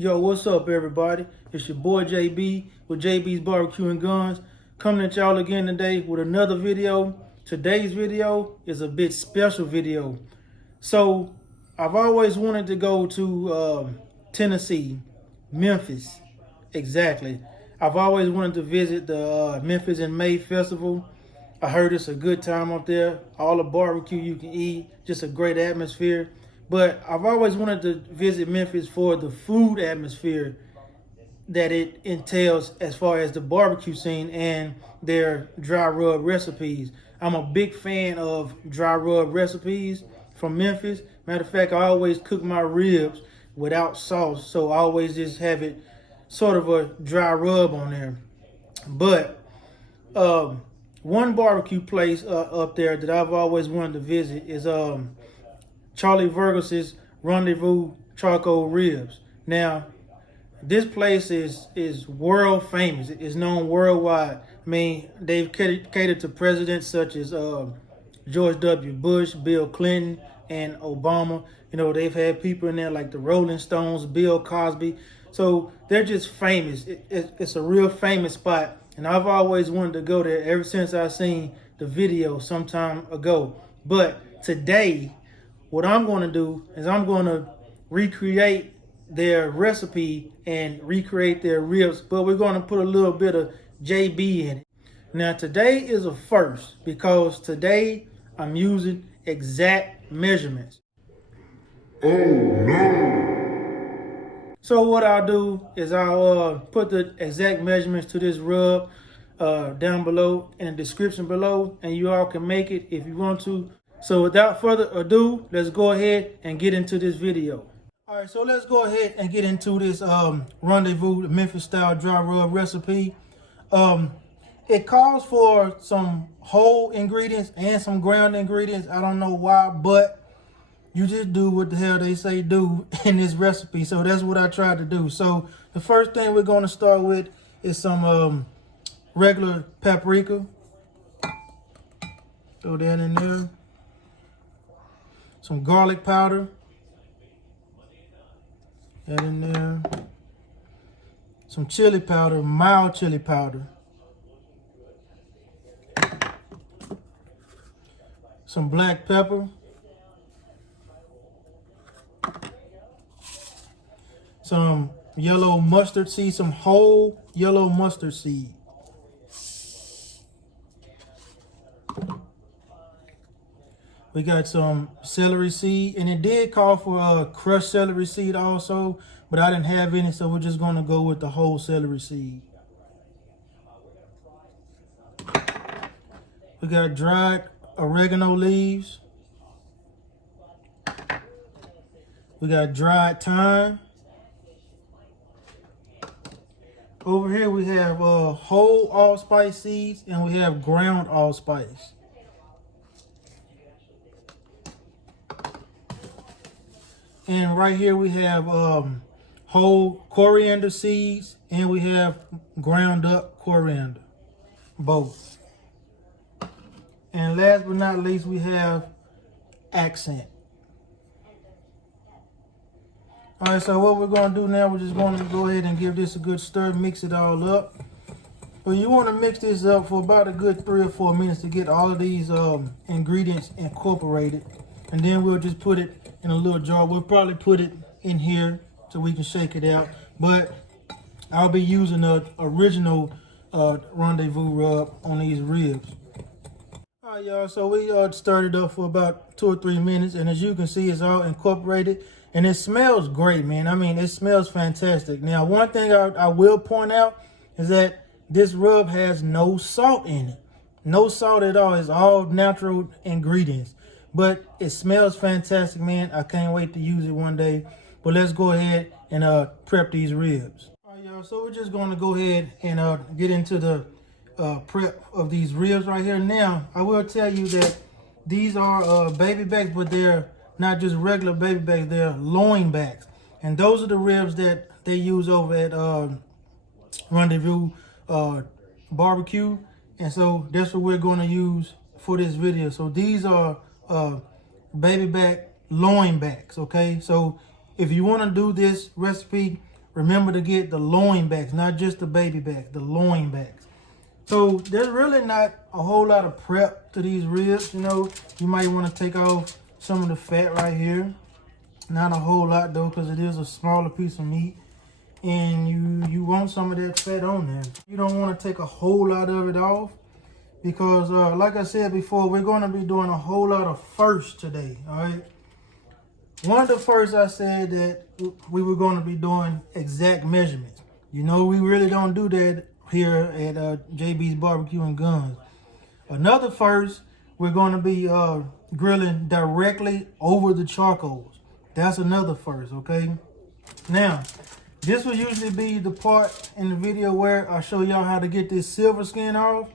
Yo, what's up, everybody? It's your boy JB with JB's Barbecue and Guns, coming at y'all again today with another video. Today's video is a bit special video. So, I've always wanted to go to Tennessee, Memphis, exactly. I've always wanted to visit the Memphis in May festival. I heard it's a good time up there, all the barbecue you can eat, just a great atmosphere. But I've always wanted to visit Memphis for the food atmosphere that it entails as far as the barbecue scene and their dry rub recipes. I'm a big fan of dry rub recipes from Memphis. Matter of fact, I always cook my ribs without sauce, so I always just have it sort of a dry rub on there. But one barbecue place up there that I've always wanted to visit is Charlie Rendezvous Rendezvous Charcoal Ribs. Now, this place is world famous. It's known worldwide. I mean, they've catered to presidents such as George W. Bush, Bill Clinton, and Obama. You know, they've had people in there like the Rolling Stones, Bill Cosby. So they're just famous. It's a real famous spot. And I've always wanted to go there ever since I seen the video some time ago. But today, what I'm going to do is I'm going to recreate their recipe and recreate their ribs, but we're going to put a little bit of JB in it. Now, today is a first because today I'm using exact measurements. Oh no! So what I'll do is I'll put the exact measurements to this rub down below in the description below, and you all can make it if you want to. So without further ado, let's go ahead and get into this video. All right, so let's go ahead and get into this Rendezvous Memphis Style Dry Rub recipe. It calls for some whole ingredients and some ground ingredients. I don't know why, but you just do what the hell they say do in this recipe. So that's what I tried to do. So the first thing we're going to start with is some regular paprika. Throw that in there. Some garlic powder. That in there. Some chili powder, mild chili powder. Some black pepper. Some yellow mustard seed, some whole yellow mustard seed. We got some celery seed, and it did call for crushed celery seed also, but I didn't have any, so we're just going to go with the whole celery seed. We got dried oregano leaves. We got dried thyme. Over here we have whole allspice seeds, and we have ground allspice. And right here we have whole coriander seeds, and we have ground up coriander, both. And last but not least, we have accent. All right, so what we're going to do now, we're just going to go ahead and give this a good stir, mix it all up. But you want to mix this up for about a good 3 or 4 minutes to get all of these ingredients incorporated. And then we'll just put it in a little jar. We'll probably put it in here so we can shake it out. But I'll be using the original Rendezvous rub on these ribs. All right, y'all, so we stirred it up for about 2 or 3 minutes. And as you can see, it's all incorporated. And it smells great, man. I mean, it smells fantastic. Now, one thing I will point out is that this rub has no salt in it. No salt at all. It's all natural ingredients. But it smells fantastic, man. I can't wait to use it one day. But let's go ahead and prep these ribs. All right, y'all. So we're just going to go ahead and get into the prep of these ribs right here. Now, I will tell you that these are baby backs, but they're not just regular baby backs. They're loin backs. And those are the ribs that they use over at Rendezvous BBQ. And so that's what we're going to use for this video. So these are baby back loin backs, okay? So if you want to do this recipe remember to get the loin backs, not just the baby backs, the loin backs. So there's really not a whole lot of prep to these ribs. You know, you might want to take off some of the fat right here. Not a whole lot though, because it is a smaller piece of meat. And you want some of that fat on there. You don't want to take a whole lot of it off because like I said before, we're going to be doing a whole lot of firsts today, all right? One of the firsts I said that we were going to be doing exact measurements. You know, we really don't do that here at JB's BBQ and Guns. Another first, we're going to be grilling directly over the charcoals. That's another first, okay? Now, this will usually be the part in the video where I show y'all how to get this silver skin off.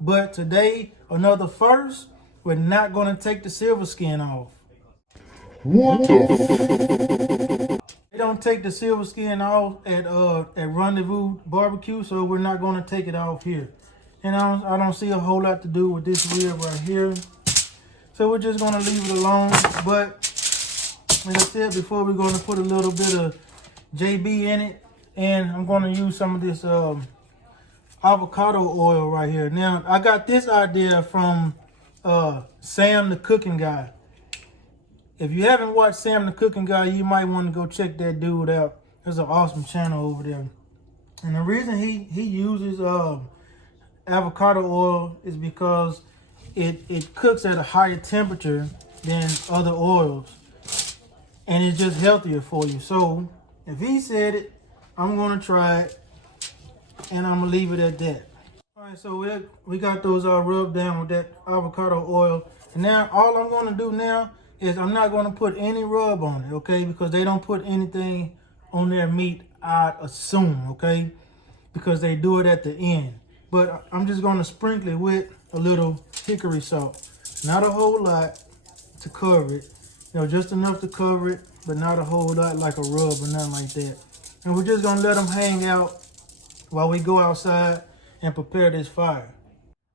But today, another first, we're not going to take the silver skin off. What the? They don't take the silver skin off at Rendezvous BBQ, so we're not going to take it off here. And I don't see a whole lot to do with this rib right here. So we're just going to leave it alone. But like I said before, we're going to put a little bit of JB in it, and I'm going to use some of this avocado oil right here. Now, I got this idea from Sam the Cooking Guy. If you haven't watched Sam the Cooking Guy, you might want to go check that dude out. There's an awesome channel over there. And the reason he uses avocado oil is because it cooks at a higher temperature than other oils, and it's just healthier for you. So if he said it, I'm going to try it, and I'm going to leave it at that. All right, so we got those all rubbed down with that avocado oil. And now all I'm going to do now is I'm not going to put any rub on it, okay? Because they don't put anything on their meat, I assume, okay? Because they do it at the end. But I'm just going to sprinkle it with a little hickory salt. Not a whole lot to cover it. You know, just enough to cover it, but not a whole lot like a rub or nothing like that. And we're just gonna let them hang out while we go outside and prepare this fire.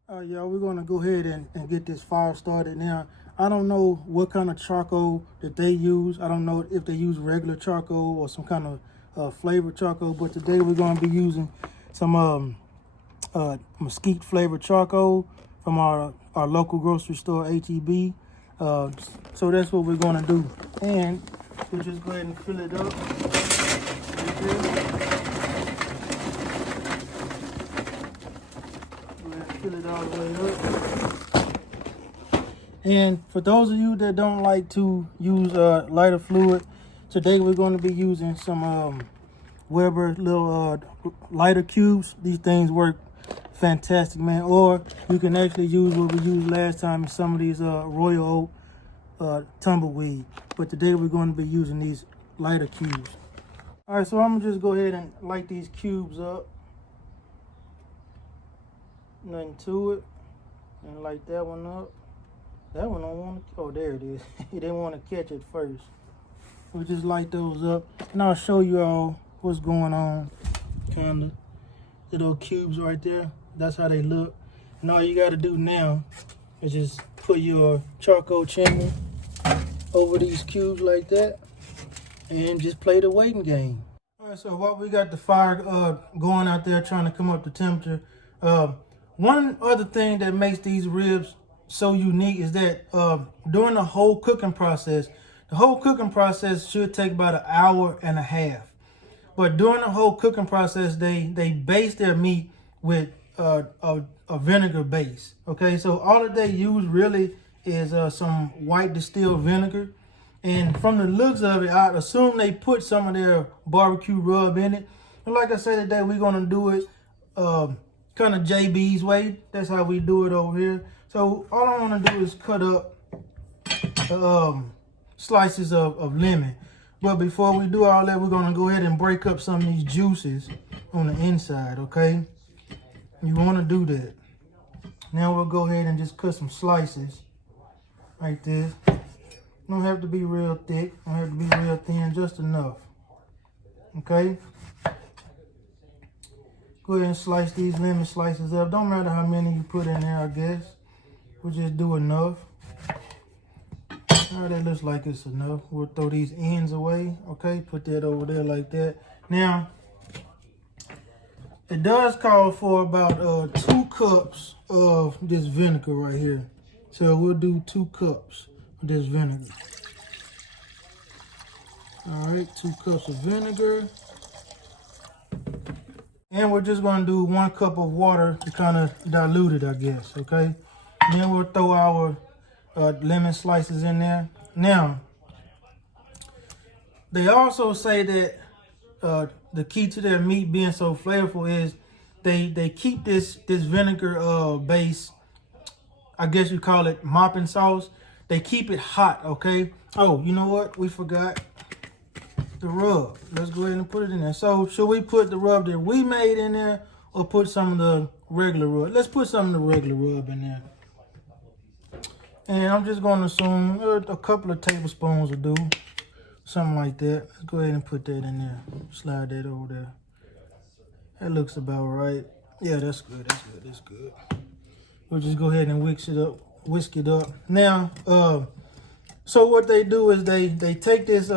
All right, y'all, we're gonna go ahead and get this fire started now. I don't know what kind of charcoal that they use. I don't know if they use regular charcoal or some kind of flavored charcoal, but today we're gonna be using some mesquite flavored charcoal from our local grocery store, HEB. So that's what we're going to do. And we'll just go ahead and fill it up. Right there. Go ahead and fill it all the way up. And for those of you that don't like to use lighter fluid, today we're going to be using some Weber little lighter cubes. These things work fantastic, man. Or you can actually use what we used last time in some of these Royal Oak tumbleweed. But today we're going to be using these lighter cubes. All right, so I'm gonna just go ahead and light these cubes up. Nothing to it. And light that one up. That one don't want to, oh, there it is. You didn't want to catch it first. We'll just light those up, and I'll show you all what's going on. Kind of little cubes right there. That's how they look. And all you got to do now is just put your charcoal chimney over these cubes like that, and just play the waiting game. All right, so while we got the fire going out there trying to come up to temperature, one other thing that makes these ribs so unique is that during the whole cooking process should take about an hour and a half. But during the whole cooking process, they base their meat with a vinegar base. Okay, so all that they use really is some white distilled vinegar. And from the looks of it, I assume they put some of their barbecue rub in it. And like I said today, we're going to do it kind of JB's way. That's how we do it over here. So all I want to do is cut up slices of lemon. But before we do all that, we're going to go ahead and break up some of these juices on the inside, okay? You want to do that. Now we'll go ahead and just cut some slices like this. Don't have to be real thick. Don't have to be real thin, just enough. Okay? Go ahead and slice these lemon slices up. Don't matter how many you put in there, I guess. We'll just do enough. All right, that looks like it's enough. We'll throw these ends away. Okay, put that over there like that. Now, it does call for about 2 cups of this vinegar right here. So we'll do 2 cups of this vinegar. All right, 2 cups of vinegar. And we're just gonna do 1 cup of water to kind of dilute it, I guess, okay? And then we'll throw our lemon slices in there. Now, they also say that the key to their meat being so flavorful is they keep this vinegar base, I guess you call it mopping sauce. They keep it hot, okay? Oh, you know what? We forgot the rub. Let's go ahead and put it in there. So should we put the rub that we made in there or put some of the regular rub? Let's put some of the regular rub in there. And I'm just going to assume a couple of tablespoons will do. Something like that. Let's go ahead and put that in there. Slide that over there. That looks about right. Yeah, that's good. That's good. That's good. We'll just go ahead and whisk it up. Now, so what they do is they take this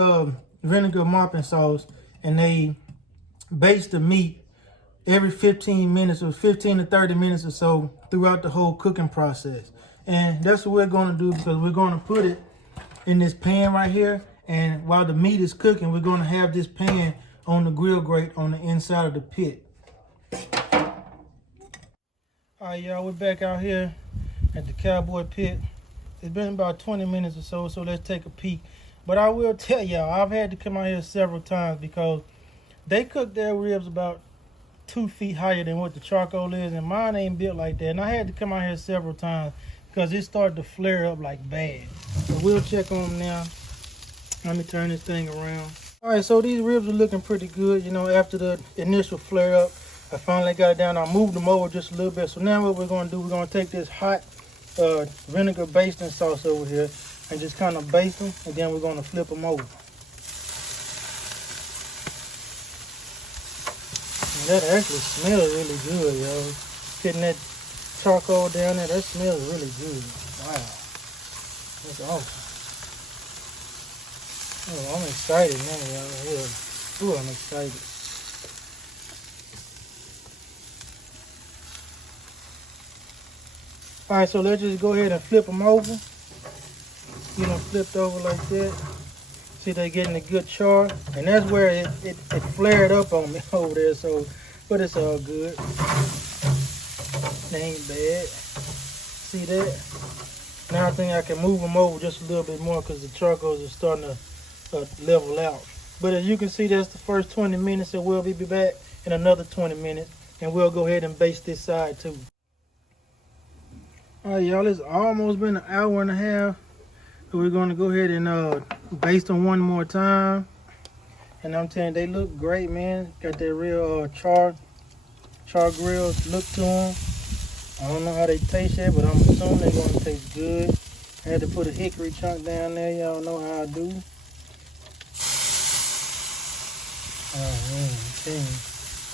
vinegar mopping sauce and they baste the meat every 15 minutes or 15 to 30 minutes or so throughout the whole cooking process. And that's what we're going to do, because we're going to put it in this pan right here. And while the meat is cooking, we're going to have this pan on the grill grate on the inside of the pit. All right, y'all, we're back out here at the cowboy pit. It's been about 20 minutes or so, so let's take a peek. But I will tell y'all, I've had to come out here several times because they cook their ribs about 2 feet higher than what the charcoal is, and mine ain't built like that. And I had to come out here several times because it started to flare up like bad. So we'll check on them now. Let me turn this thing around. All right, so these ribs are looking pretty good. You know, after the initial flare up, I finally got it down. I moved them over just a little bit. So now what we're going to do, we're going to take this hot vinegar basting sauce over here and just kind of baste them, and then we're going to flip them over. And that actually smells really good, yo. Getting that charcoal down there, that smells really good. Wow, that's awesome. Oh, I'm excited now, y'all. Yeah. Ooh, I'm excited. All right, so let's just go ahead and flip them over. You know, flipped over like that. See, they're getting a good char, and that's where it flared up on me over there. So, but it's all good. They ain't bad. See that? Now I think I can move them over just a little bit more because the charcoals are starting to level out. But as you can see, that's the first 20 minutes, and we'll be back in another 20 minutes, and we'll go ahead and baste this side too. All right, y'all, it's almost been an hour and a half. So we're going to go ahead and baste them one more time. And I'm telling you, they look great, man. Got that real char grills look to them. I don't know how they taste yet, but I'm assuming they're going to taste good. I had to put a hickory chunk down there. Y'all know how I do. Oh, man. Dang.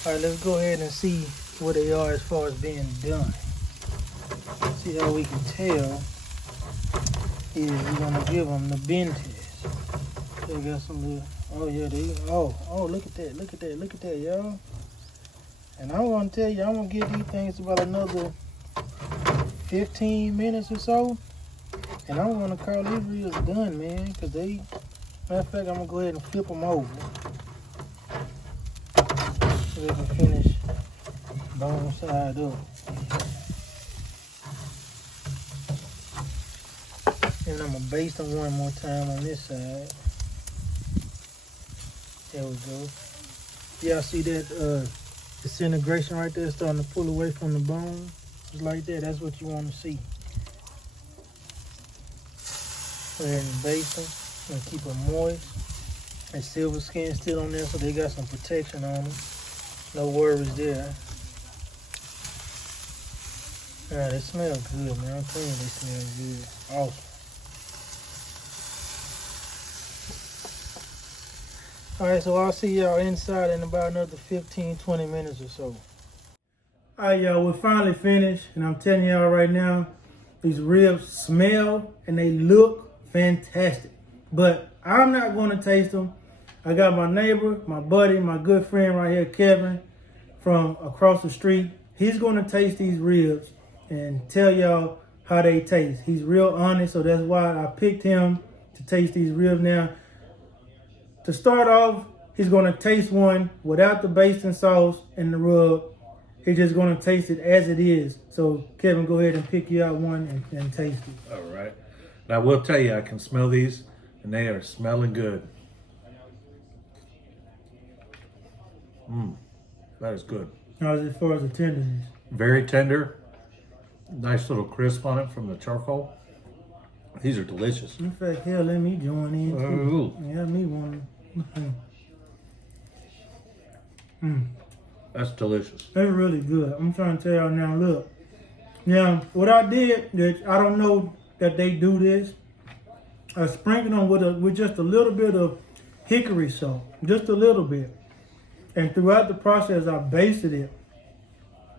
All right, let's go ahead and see where they are as far as being done. See how we can tell is we're gonna give them the bend test. They got some little, oh yeah, oh look at that, y'all. And I'm gonna tell you, I'm gonna give these things about another 15 minutes or so, and I'm gonna call these ribs done, man, because they, matter of fact, I'm gonna go ahead and flip them over so they can finish bone side up. And I'm gonna baste them one more time on this side. There we go. Y'all see that disintegration right there starting to pull away from the bone? Just like that. That's what you want to see. Go ahead and baste them and keep them moist. That silver skin still on there, so they got some protection on them. No worries there. Alright, they smell good, man. I'm telling you, they smell good. Awesome. Alright, so I'll see y'all inside in about another 15-20 minutes or so. Alright, y'all, we're finally finished, and I'm telling y'all right now, these ribs smell and they look fantastic. But I'm not going to taste them. I got my neighbor, my buddy, my good friend right here, Kevin, from across the street. He's gonna taste these ribs and tell y'all how they taste. He's real honest, so that's why I picked him to taste these ribs. Now, to start off, he's gonna taste one without the basting sauce and the rub. He's just gonna taste it as it is. So Kevin, go ahead and pick you out one and taste it. All right. And I will tell you, I can smell these and they are smelling good. That is good. Now, as far as the tenderness. Very tender. Nice little crisp on it from the charcoal. These are delicious. In fact, hell, let me join in too. Ooh. Yeah, me one. That's delicious. That's really good. I'm trying to tell y'all now, look. Now, what I did, that I don't know that they do this, I sprinkled them with just a little bit of hickory salt, just a little bit. And throughout the process, I basted it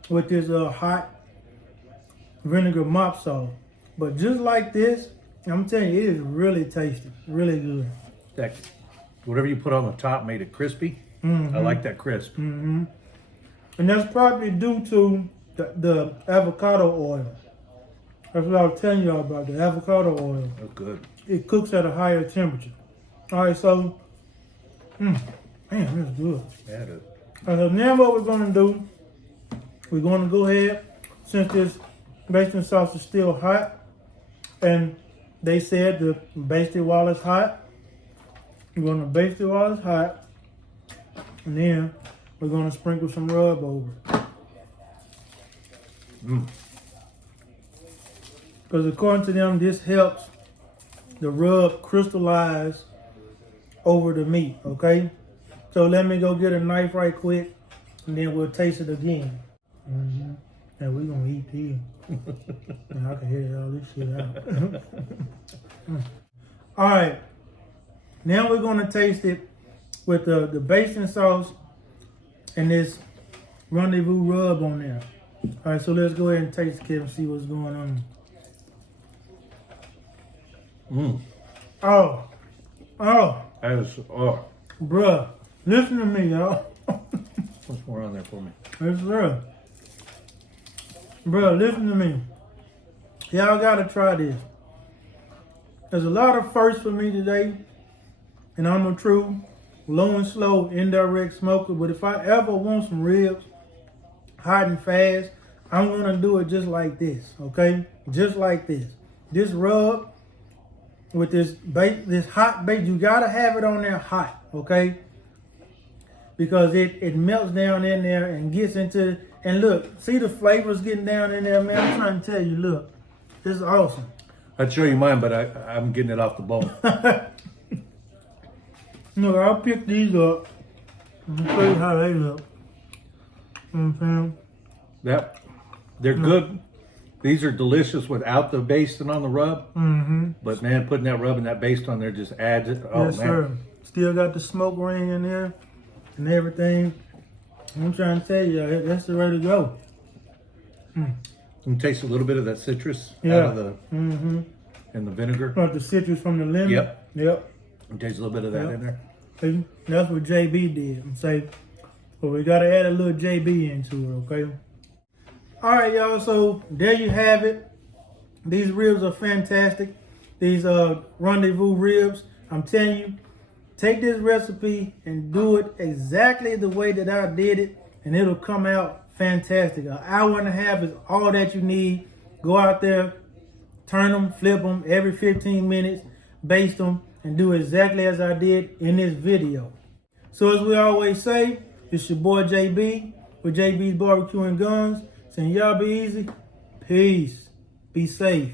with this hot vinegar mop sauce. But just like this, I'm telling you, it is really tasty, really good. That, whatever you put on the top made it crispy. I like that crisp. And that's probably due to the avocado oil. That's what I was telling y'all about, the avocado oil. That's good. It cooks at a higher temperature. All right, so, man, that's good. Yeah, it is. So now what we're gonna do, we're gonna go ahead, since this basting sauce is still hot, and they said to baste it while it's hot, we're gonna baste it while it's hot, and then we're gonna sprinkle some rub over it. Because according to them, this helps the rub crystallize over the meat, okay? So let me go get a knife right quick, and then we'll taste it again. And we're gonna eat these. Man, I can hear all this shit out. All right, now we're gonna taste it with the basting sauce and this Rendezvous rub on there. All right, so let's go ahead and taste it, Kevin, see what's going on. Oh, That is, bruh, listen to me, y'all. what's more on there for me? Yes, sir. Bruh, listen to me. Y'all gotta try this. There's a lot of firsts for me today, and I'm a true low and slow indirect smoker, but if I ever want some ribs hot and fast, I'm gonna do it just like this, okay? Just like this. This rub with this hot bait, you gotta have it on there hot, okay? Because it melts down in there and gets into, and look, see the flavors getting down in there, man. I'm trying to tell you, look, this is awesome. I'd show you mine, but I'm getting it off the bone. Look, I'll pick these up and show you how they look. You know what I'm saying? Yep. They're good. These are delicious without the basting on the rub. But man, putting that rub and that baste on there just adds it. Oh, Yes, man. sir. Still got the smoke ring in there and everything. I'm trying to tell you, that's the way to go. You can taste a little bit of that citrus Yeah. out of the and the vinegar. Like the citrus from the lemon. Yep. Yep. You can taste a little bit of that in there. See, that's what JB did. And say, well, we got to add a little JB into it, okay? All right, y'all. So there you have it. These ribs are fantastic. These Rendezvous ribs. I'm telling you, take this recipe and do it exactly the way that I did it, and it'll come out fantastic. An hour and a half is all that you need. Go out there, turn them, flip them every 15 minutes, baste them, and do exactly as I did in this video. So as we always say, it's your boy JB with JB's BBQ and Guns, saying y'all be easy, peace, be safe.